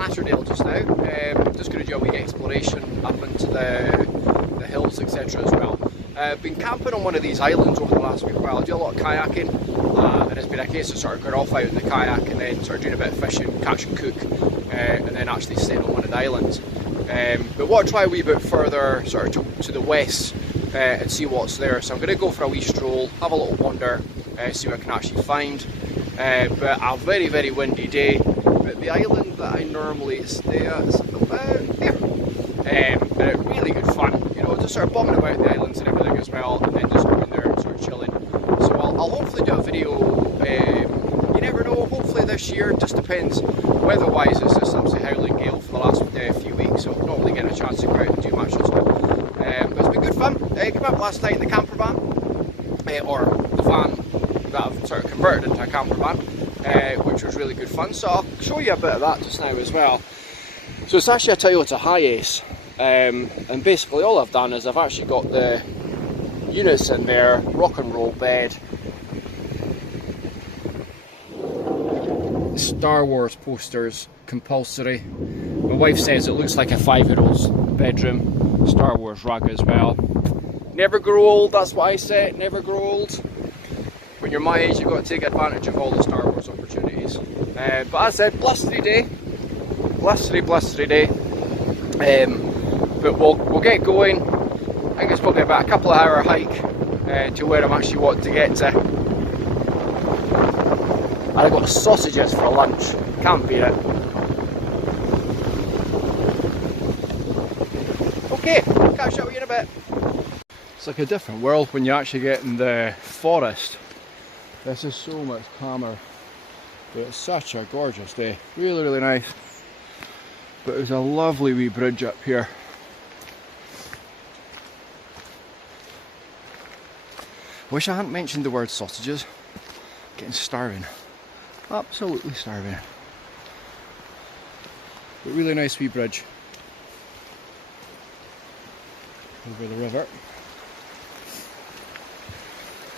Slatterdale just now. Just going to do a wee exploration up into the hills, etc. as well. Been camping on one of these islands over the last week while. I do a lot of kayaking, and it's been a case of sort of going off out in the kayak and then sort of doing a bit of fishing, catch and cook, and then actually staying on one of the islands. But want to try a wee bit further, sort of to the west, and see what's there. So I'm going to go for a wee stroll, have a little wander, see what I can actually find. But a very, very windy day. But the island that I normally stay at is about there. But really good fun, you know, just sort of bombing about the islands and everything as well, and then just going there and sort of chilling. So I'll hopefully do a video, you never know, hopefully this year, just depends. Weather-wise, it's just absolutely howling gale for the last few weeks, so not really getting a chance to go out and do much as well. But it's been good fun. Came up last night in the camper van, or the van that I've sort of converted into a camper van, which was really good fun. So I'll show you a bit of that just now as well. So it's actually a Toyota Hiace, and basically all I've done is I've actually got the units in there, rock and roll bed, Star Wars posters, compulsory. My wife says it looks like a 5-year-old's bedroom. Star Wars rug as well. Never grow old, that's what I say, never grow old. When you're my age, you've got to take advantage of all the Star Wars opportunities. But as I said, blustery day. Blustery day. But we'll get going. I think it's probably about a couple of hour hike to where I'm actually wanting to get to. And I got sausages for lunch. Can't beat it. Okay, catch up with you in a bit. It's like a different world when you actually get in the forest. This is so much calmer. But it's such a gorgeous day. Really, really nice. But there's a lovely wee bridge up here. Wish I hadn't mentioned the word sausages. Getting starving. Absolutely starving. But really nice wee bridge. Over the river.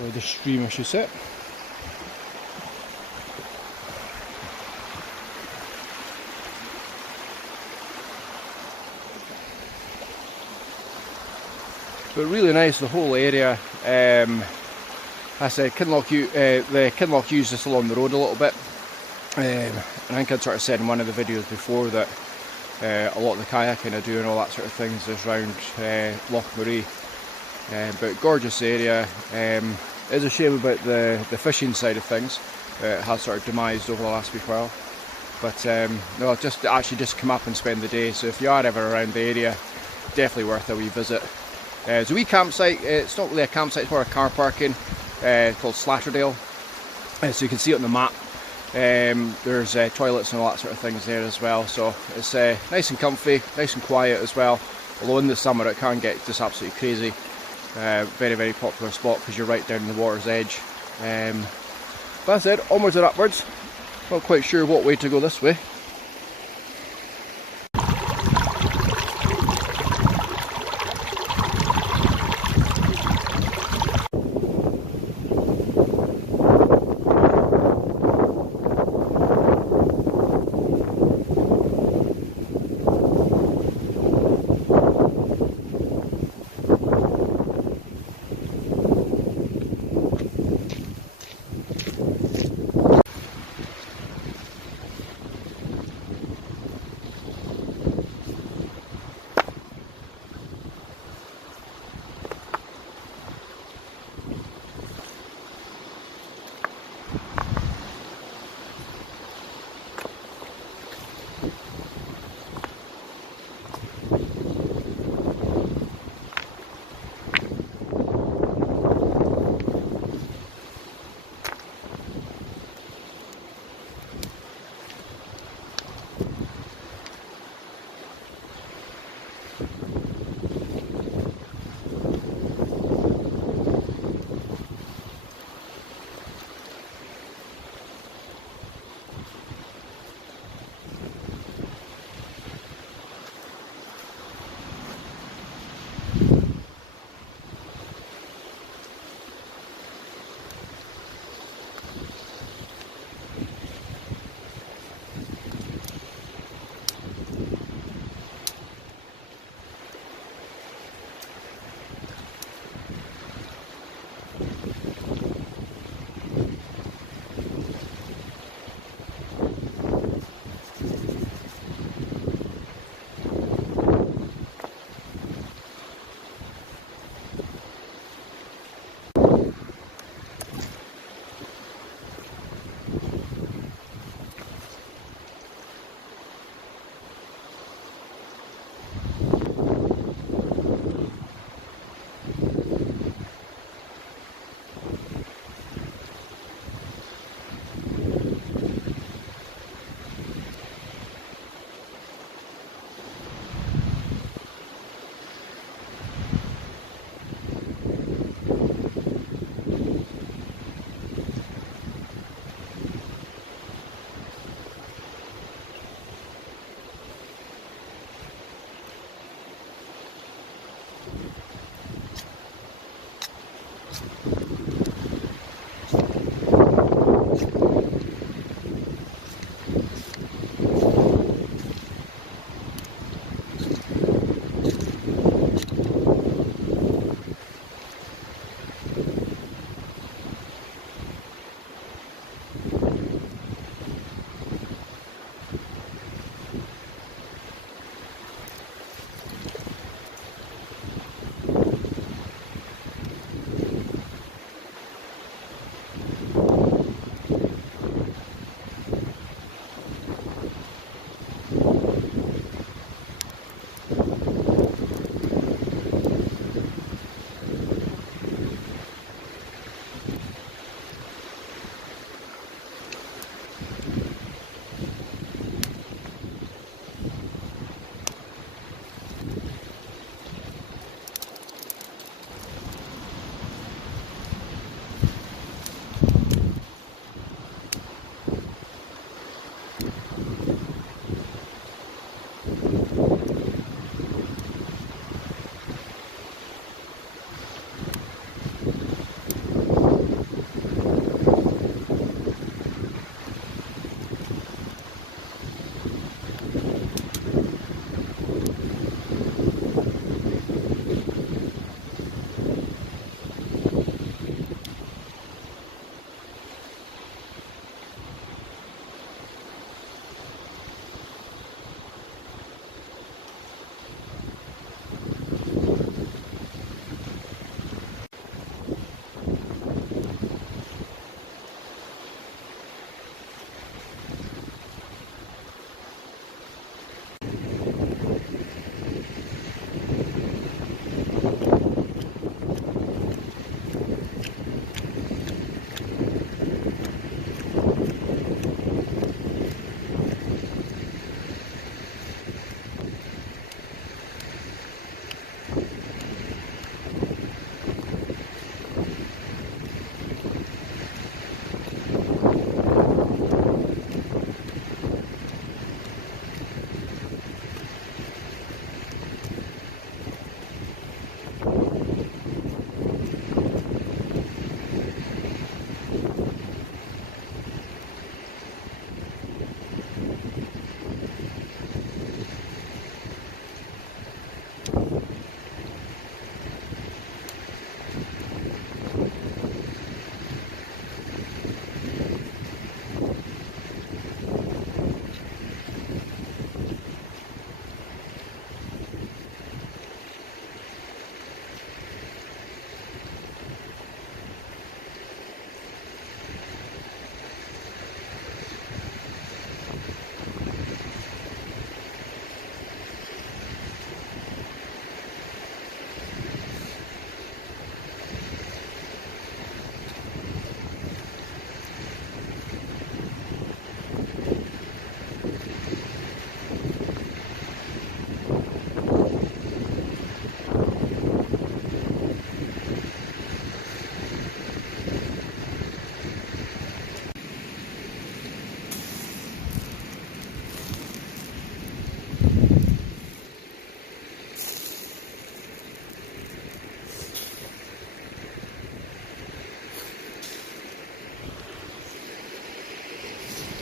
Or the stream, I should say. But really nice, the whole area. I said the Kinloch used this along the road a little bit. And I think I'd sort of said in one of the videos before that a lot of the kayaking I do and all that sort of things is around Loch Maree. But gorgeous area. It's a shame about the fishing side of things. It has sort of demised over the last week while. But no, just come up and spend the day. So if you are ever around the area, definitely worth a wee visit. It's a wee campsite. It's not really a campsite, it's more a car parking. Called Slatterdale. So you can see it on the map. There's toilets and all that sort of things there as well. So it's nice and comfy, nice and quiet as well. Although in the summer it can get just absolutely crazy. Very, very popular spot because you're right down the water's edge. But that's it, onwards and upwards. Not quite sure what way to go this way.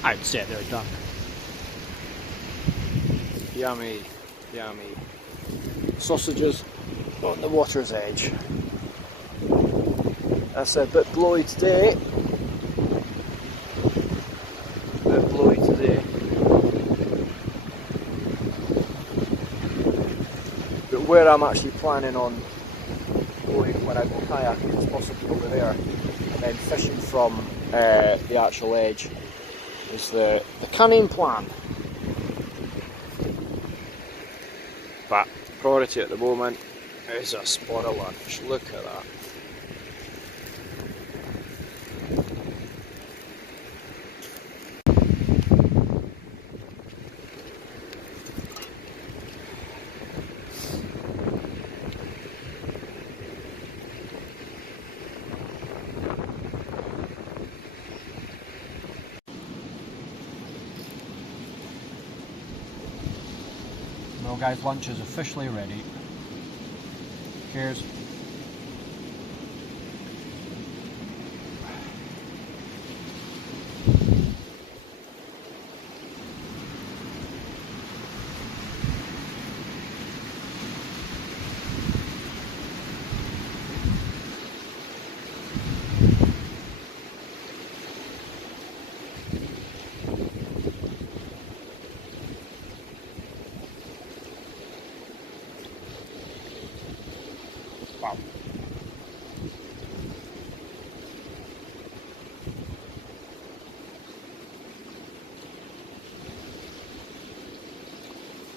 I'd say they're done. Yummy, yummy. Sausages on the water's edge. That's a bit blowy today. Bit blowy today. But where I'm actually planning on going when I go kayaking is possibly over there, and then fishing from the actual edge is the cunning plan. But priority at the moment is a spot of lunch. Look at that. Well guys, lunch is officially ready. Cheers. Wow.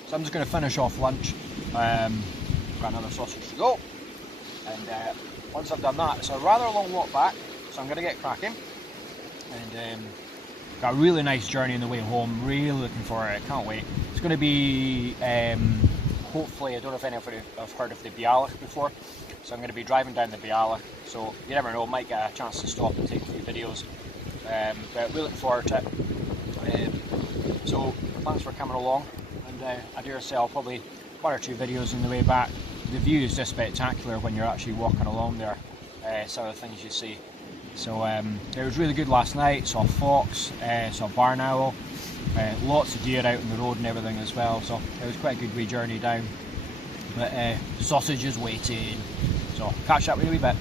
So I'm just going to finish off lunch. Got another sausage to go, and once I've done that, it's a rather long walk back, so I'm going to get cracking. And got a really nice journey on the way home. Really looking forward to it. Can't wait. It's going to be hopefully, I don't know if any of you have heard of the Bialach before. So I'm going to be driving down the Bialach, so you never know, might get a chance to stop and take a few videos, but we're looking forward to it. So thanks for coming along, and I dare say I'll probably 1 or 2 videos on the way back. The view is just spectacular when you're actually walking along there, some of the things you see. So it was really good last night. Saw fox, saw barn owl, lots of deer out on the road and everything as well, so it was quite a good wee journey down. But sausage is waiting, so catch up with you a wee bit.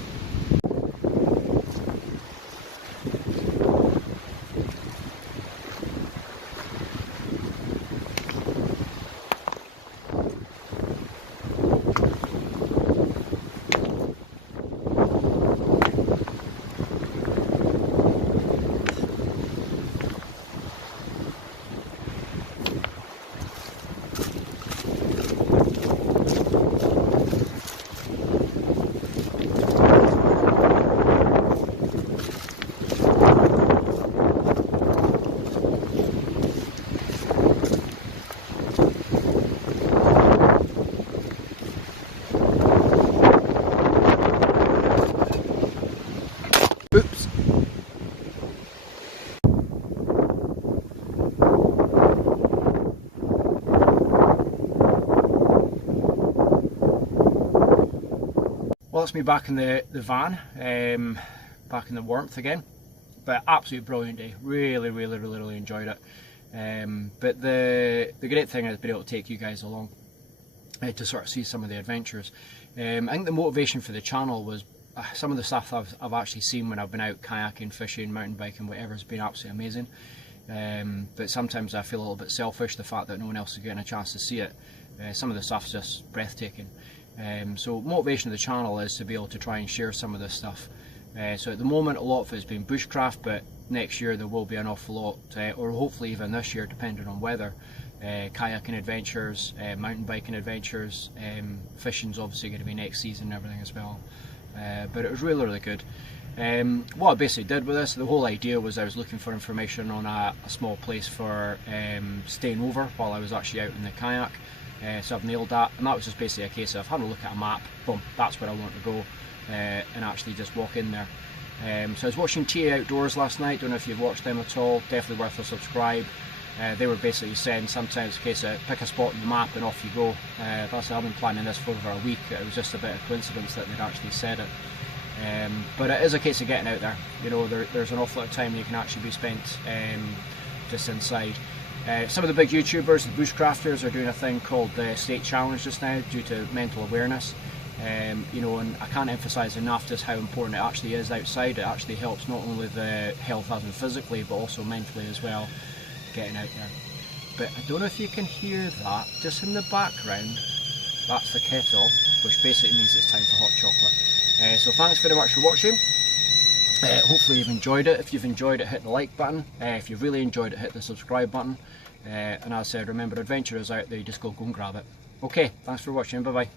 Oops. Well, it's me back in the van, back in the warmth again, but absolutely brilliant day. Really enjoyed it. But the great thing is being able to take you guys along to sort of see some of the adventures. I think the motivation for the channel was some of the stuff I've actually seen when I've been out kayaking, fishing, mountain biking, whatever, has been absolutely amazing. But sometimes I feel a little bit selfish, the fact that no one else is getting a chance to see it. Some of the stuff's just breathtaking. So motivation of the channel is to be able to try and share some of this stuff. So at the moment a lot of it has been bushcraft, but next year there will be an awful lot, or hopefully even this year depending on weather, kayaking adventures, mountain biking adventures, fishing's obviously going to be next season and everything as well. But it was really good. What I basically did with this, the whole idea was I was looking for information on a small place for staying over while I was actually out in the kayak. So I've nailed that, and that was just basically a case of having a look at a map, boom, that's where I want to go, and actually just walk in there. So I was watching TA Outdoors last night, don't know if you've watched them at all, definitely worth a subscribe. They were basically saying sometimes a case of pick a spot on the map and off you go. That's I've been planning this for over a week. It was just a bit of coincidence that they'd actually said it. But it is a case of getting out there. You know, there's an awful lot of time you can actually be spent just inside. Some of the big YouTubers, the Bushcrafters, are doing a thing called the State Challenge just now due to mental awareness. You know, and I can't emphasise enough just how important it actually is outside. It actually helps not only the health as in physically, but also mentally as well, getting out there. But I don't know if you can hear that, just in the background, that's the kettle, which basically means it's time for hot chocolate. So thanks very much for watching. Hopefully you've enjoyed it. If you've enjoyed it, hit the like button. If you've really enjoyed it, hit the subscribe button. And as I said, remember, adventure is out there, you just go and grab it. Okay, thanks for watching, bye bye.